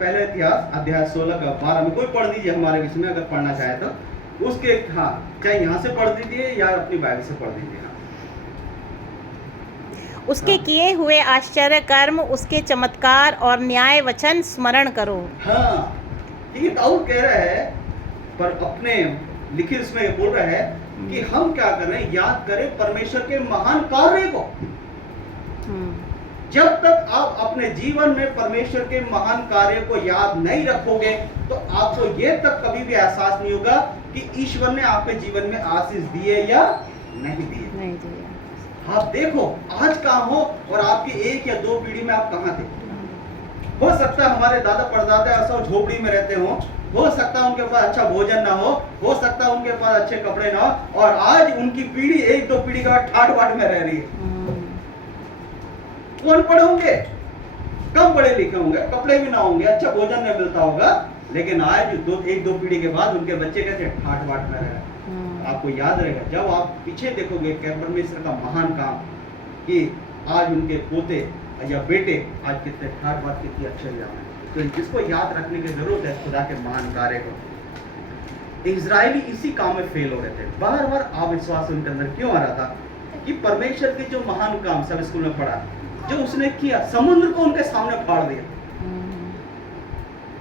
पहले इतिहास अध्याय 16 का 12 में कोई पढ़ दीजिए हमारे विषय में, अगर पढ़ना चाहे तो उसके, हाँ चाहे यहाँ से पढ़ दीजिए या अपनी बाइबल से पढ़ दीजिए। उसके किए हुए आश्चर्य कर्म, उसके चमत्कार और न्याय वचन स्मरण करो। हाँ, ये दाऊद कह रहा है, पर अपने लिखित उसमें बोल रहा है कि हम क्या करें, याद करें परमेश्वर के महान कार्य को। जब तक आप अपने जीवन में परमेश्वर के महान कार्य को याद नहीं रखोगे तो आपको ये तक कभी भी एहसास नहीं होगा कि ईश्वर ने आपके जीवन में आशीष दिए या नहीं दिए। आप देखो आज कहाँ हो और आपकी 1 या 2 पीढ़ी में आप कहाँ थे। हो सकता है हमारे दादा परदादा ऐसा झोपड़ी में रहते हो सकता है उनके पास अच्छा भोजन ना हो सकता है उनके पास अच्छे कपड़े ना हो, और आज उनकी पीढ़ी 1-2 पीढ़ी का ठाट बाट में रह रही है। वो अनपढ़ होंगे, कम पढ़े लिखे होंगे, कपड़े भी ना होंगे, अच्छा भोजन नहीं मिलता होगा, लेकिन आज 1-2 पीढ़ी के बाद उनके बच्चे कैसे ठाट बाट में रह रहे हैं। आपको याद रहेगा जब आप पीछे देखोगे परमेश्वर का महान काम, कि आज उनके पोते या बेटे आज कितने ठाट बाट, कितनी अच्छे जाए। तो जिसको याद रखने की जरूरत है खुदा के महान कार्य को। इजरायली इसी काम में फेल हो रहे थे, बार बार अविश्वास उनके अंदर क्यों आ रहा था कि परमेश्वर के जो महान काम, सब स्कूल में पढ़ा, जो उसने किया, समुद्र को उनके सामने फाड़ दिया।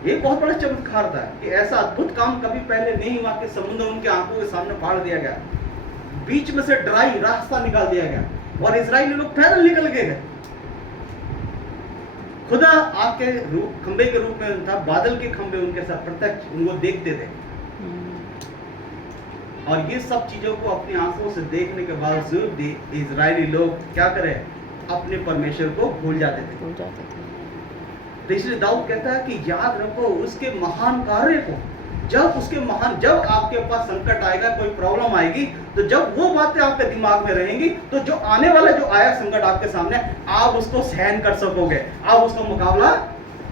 ये बहुत बड़ा चमत्कार था कि ऐसा अद्भुत काम कभी पहले नहीं हुआ कि समुद्र उनके आंखों के सामने फाड़ दिया गया, बीच में से ड्राई रास्ता निकाल दिया गया और इजरायली लोग पैदल निकल के गए। खुदा आग के रूप, खंबे के रूप में था, बादल के खंबे उनके साथ प्रत्यक्ष उनको देखते थे, और ये सब चीजों को अपनी आंखों से देखने के बावजूद भी इजरायली लोग क्या करें, अपने परमेश्वर को भूल जाते थे। तो इसलिए दाऊद कहता है कि याद रखो उसके महान कार्य को। जब आपके पास संकट आएगा, कोई प्रॉब्लम आएगी, तो जब वो बातें आपके दिमाग में रहेंगी तो जो आने वाला जो आया संकट आपके सामने, आप उसको सहन कर सकोगे, आप उसका मुकाबला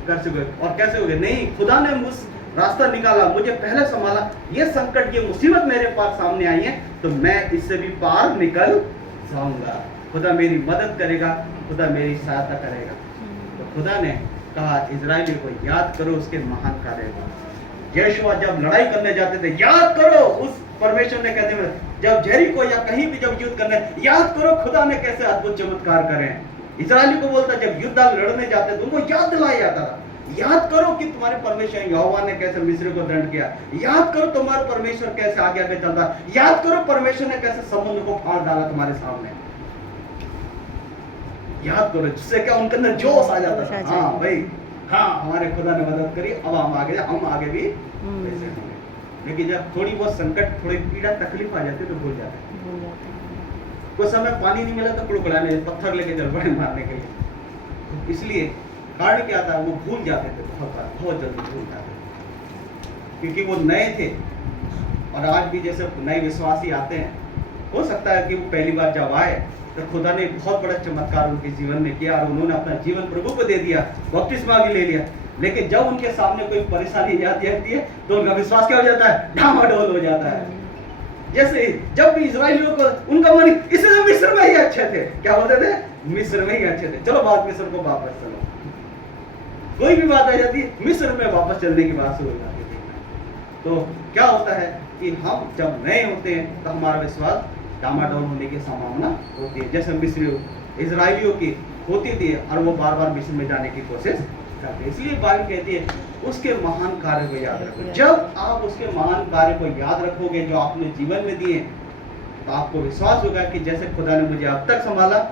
कर सकोगे। और कैसे होगे, नहीं खुदा ने मुझ रास्ता निकाला, मुझे पहले संभाला, ये संकट ये मुसीबत मेरे पास सामने आई है तो मैं इससे भी पार निकल जाऊंगा, खुदा मेरी मदद करेगा, खुदा मेरी सहायता करेगा। तो खुदा ने कहा इजरायलियों को याद करो उसके महान कार्य को। यहोशू जब लड़ाई करने जाते थे, याद करो उस परमेश्वर ने कहते हैं, जब जेरिको या कहीं भी जब युद्ध करने, याद करो खुदा ने कैसे अद्भुत चमत्कार करे। इजरायली को बोलता जब युद्ध लड़ने जाते थे उनको याद दिलाया जाता था, याद करो कि तुम्हारे परमेश्वर यहोवा ने कैसे मिस्र को दंड किया, याद करो तुम्हारा परमेश्वर कैसे आगे आगे चलता, याद करो परमेश्वर ने कैसे समुद्र को फाड़ डाला तुम्हारे सामने, याद करो। जिससे क्या उनके अंदर जोश आ जाता था, हाँ भाई हाँ हमारे खुदा ने मदद करी, अब हम आगे भी वैसे होंगे। लेकिन जब थोड़ी बहुत संकट, थोड़ी पीड़ा तकलीफ आ जाती है तो भूल जाते हैं। कुछ समय पानी नहीं मिला तो कुड़कुड़ाने, पत्थर लेके चल पड़े मारने के लिए। इसलिए कारण क्या था, वो भूल जाते थे, बहुत जल्दी भूल जाते थे, क्योंकि वो नए थे। और आज भी जैसे नए विश्वासी आते हैं, हो सकता है कि वो पहली बार जब आए तो खुदा ने बहुत बड़ा चमत्कार उनके जीवन में किया और उन्होंने अपना जीवन प्रभु को दे दिया, बपतिस्मा भी ले लिया। लेकिन जब उनके सामने कोई परेशानी आती है तो उनका विश्वास क्या हो जाता है, डामाडोल हो जाता है। जैसे जब भी इजरायलियों को उनका मन इससे मिस्र में ही अच्छे थे, क्या बोलते थे, मिस्र में ही अच्छे थे, चलो बात मिस्र को वापस चलो। कोई भी बात आ जाती है मिस्र में वापस चलने की बात शुरू हो जाती है। तो क्या होता है कि हम जब नए होते हैं तो हमारा विश्वास डामाडोल होने की संभावना होती है, जैसे मिस्र इजरायलियों की होती थी और वो बार बार मिस्र में जाने की कोशिश करते हैं। इसलिए बाइबल कहती है उसके महान कार्य को याद रखो। जब आप उसके महान कार्य को याद रखोगे जो आपने जीवन में दिए, तो आपको विश्वास होगा कि जैसे खुदा ने मुझे अब तक संभाला,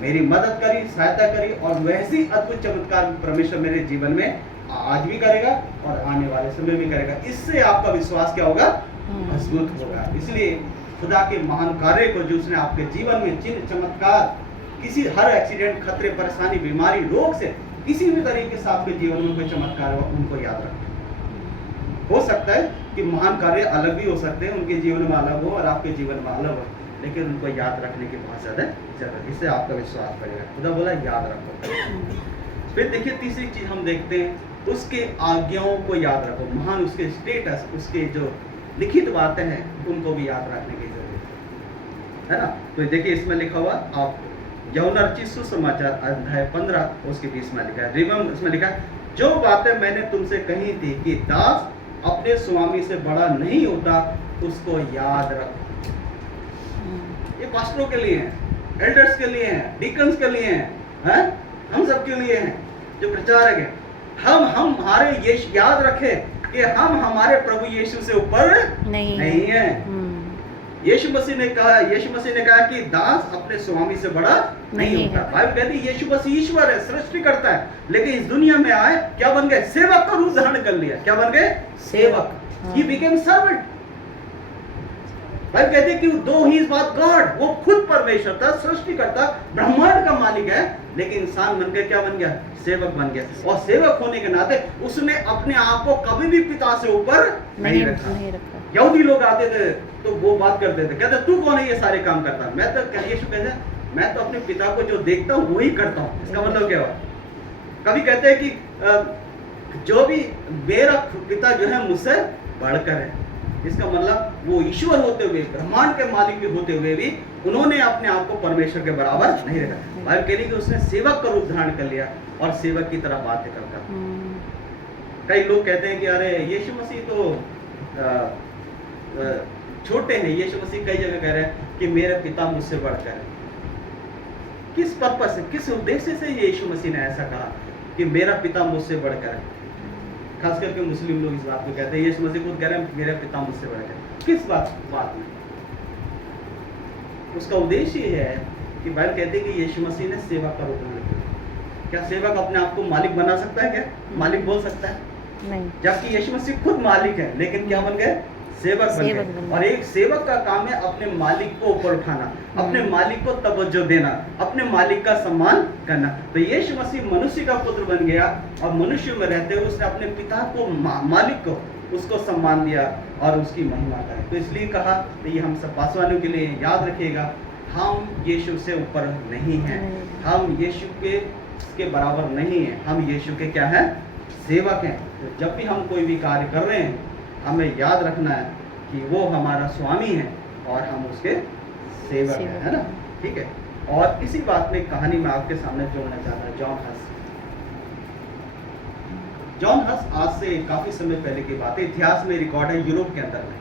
मेरी मदद करी, सहायता करी, और वैसी अद्भुत चमत्कार परमेश्वर मेरे जीवन में आज भी करेगा और आने वाले समय भी करेगा। इससे आपका विश्वास क्या होगा, मजबूत होगा। इसलिए खुदा के महान कार्य को, जो उसने आपके जीवन में चिन्ह चमत्कार, किसी हर एक्सीडेंट, खतरे, परेशानी, बीमारी, रोग से किसी भी तरीके से आपके जीवन में कोई चमत्कार हो, उनको याद रखें। हो सकता है कि महान कार्य अलग भी हो सकते हैं, उनके जीवन में अलग हो और आपके जीवन में अलग हो, लेकिन उनको याद रखने की बहुत ज्यादा जरूरत है। इससे आपका विश्वास बढ़ेगा। खुदा बोला याद रखो। फिर देखिए तीसरी चीज हम देखते हैं, उसके आज्ञाओं को याद रखो। महान उसके स्टेटस, उसके जो लिखित बातें हैं उनको भी याद रखने की जरूरत है ना। तो देखिए इसमें लिखा हुआ, आप यौना रचित सुसमाचार अध्याय 15 उसके 20 में लिखा है, रिबम उसमें लिखा है, जो बातें मैंने तुमसे कही थी कि दास अपने स्वामी से बड़ा नहीं होता, उसको याद रखो। ये पास्टरों के लिए है, एल्डर्स के लिए है, डीकन्स के लिए है, हम सब के लिए है जो प्रचारक है। हम हमारे ये याद रखें कि हम हमारे प्रभु यीशु से ऊपर नहीं है। यीशु मसीह ने कहा कि दास अपने स्वामी से बड़ा नहीं होता। बाइबल कहती है यीशु मसीह ईश्वर है, सृष्टि करता है, लेकिन इस दुनिया में आए क्या बन गए? सेवक का रूप धारण कर लिया। क्या बन गए? सेवक। He became servant। बाइबल कहती है कि दो ही इज गॉड, वो खुद परमेश्वर था, सृष्टि करता, ब्रह्मांड का मालिक है, लेकिन इंसान बन गया, क्या बन गया? सेवक बन गया। और सेवक होने के नाते उसने अपने आप को कभी भी पिता से ऊपर नहीं रखा। यहूदी लोग आते थे तो वो बात करते थे, कहते तू कौन है ये सारे काम करता? मैं तो यीशु कहते मैं तो अपने पिता को जो देखता हूँ वही करता हूँ। इसका मतलब क्या हुआ? कभी कहते हैं कि जो भी मेरा पिता जो है मुझसे बढ़कर है। इसका मतलब वो ईश्वर होते हुए, ब्रह्मांड के मालिक भी होते हुए भी उन्होंने अपने आप को परमेश्वर के बराबर नहीं रखा। बाइबल कह रही कि उसने सेवक का रूप धारण कर लिया और सेवक की तरह बातें करता। कई लोग कहते हैं कि अरे यीशु मसीह तो छोटे हैं। यीशु मसीह कई जगह कह रहे हैं कि मेरे पिता मुझसे बढ़कर है। किस पर्पस से, किस उद्देश्य से यीशु मसीह ने ऐसा कहा कि मेरा पिता मुझसे बढ़कर है? खास करके मुस्लिम लोग इस बात को कहते हैं, यीशु मसीह खुद कह रहे हैं मेरा पिता मुझसे बढ़कर। किस बात में? उसका उद्देश्य ये है कि बाइबल कहती है कि यीशु मसीह ने सेवा का रूप धारण किया। क्या सेवक अपने आप को मालिक बना सकता है? क्या मालिक बोल सकता है? नहीं। जबकि यीशु मसीह खुद मालिक है, लेकिन क्या बन गए? सेवक बन गए। और एक सेवक का काम है अपने मालिक को ऊपर उठाना, अपने मालिक को तवज्जो देना, अपने मालिक का सम्मान करना। तो यीशु मसीह मनुष्य का पुत्र बन गया और मनुष्य में रहते हुए उसने अपने पिता को, मालिक को, उसको सम्मान दिया और उसकी महिमा करी। तो इसलिए कहा तो ये हम सब पासवानों के लिए याद रखिएगा, हम यीशु से ऊपर नहीं हैं, हम यीशु के बराबर नहीं हैं, हम यीशु के क्या है? सेवक हैं। तो जब भी हम कोई भी कार्य कर रहे हैं हमें याद रखना है कि वो हमारा स्वामी है और हम उसके सेवक हैं, है ना? ठीक है। और इसी बात में कहानी में आपके सामने जोड़ना चाहता है। जॉन हस आज से काफी समय पहले की बात है, इतिहास में रिकॉर्ड है यूरोप के अंदर में।